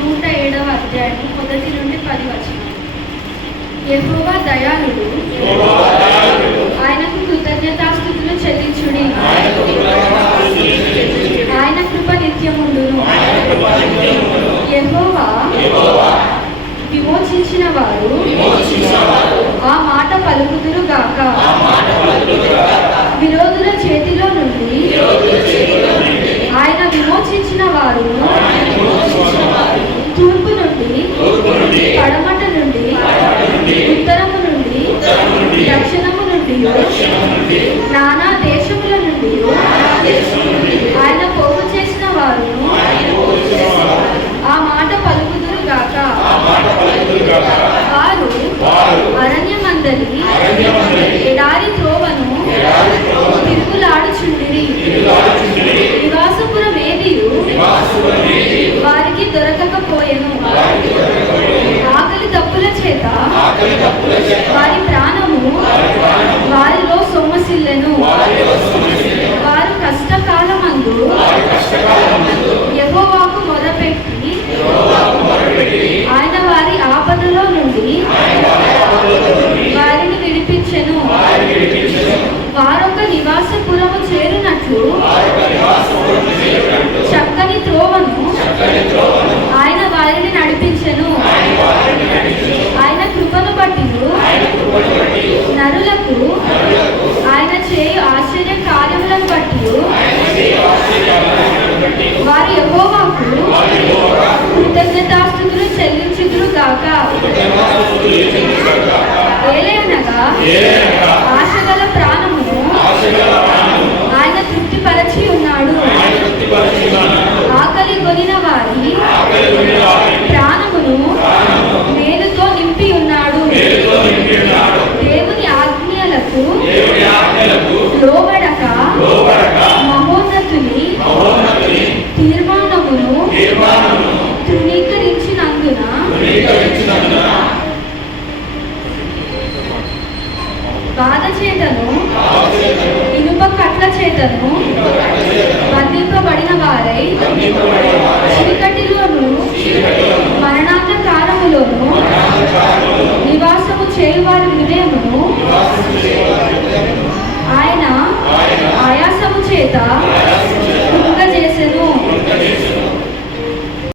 107వ అధ్యాయము 1 నుండి 10 వచనం. యెహోవా దయాళుడు, ఆయనకు కృతజ్ఞతాస్తుతులు చెల్లించుడి. ఆయన కృప నిత్యముండును. యెహోవా విమోచించిన వారు ఆ మాట పలుకుదురు గాక. విరోధుల చేతిలో నుండి ఆయన విమోచించిన వారు తూర్పు నుండి, పడమట నుండి, ఉత్తరము నుండి, దక్షిణము నుండి, నానా దేశముల నుండి ఆయన పోగు చేసిన వారు ఆ మాట పలుకుదురు గాక. వారు అరణ్యమందలి ఎడారి త్రోవను తిరుగులాడుచుండిరి. నివాసపురం ఏదియు వారికి దొరకకపోయెను. ఆకలి దప్పుల చేత వారి ప్రాణము వారిలో సొమ్మసిల్లెను. వారు కష్టకాలమందు యెహోవాకు మొరపెట్టి ఆయన వారి ఆపదలో నుండి వారిని విడిపించెను. వారొక నివాసపురము చేరునట్లు చక్కని త్రోవను ఆయన వారిని నడిపించెను. ఆయన కృపను బట్టి నరులకు ఆయన చేయు ఆశ్చర్య కార్యములను బట్టి వారు యెహోవాకు కృతజ్ఞతాస్తుతులు చెల్లించుదురు గాక. ఏలయనగా ఆశగల ప్రాణమును ఆయన తృప్తిపరచి ఉన్నాడు. ఆకలి కొనిన వారి ప్రాణమును మేలుతో నింపి ఉన్నాడు. దేవుని ఆజ్ఞలకు లోబడక మహోన్నతుని తీర్మానమును తృణీకరించినందున బాధ చేతను ఇనుప కట్ల చేతను బంధింపబడిన వారై చీకటిలోను మరణాంధకారములోను నివాసము చేయువారి హృదయమును ఆయన ఆయాసము చేత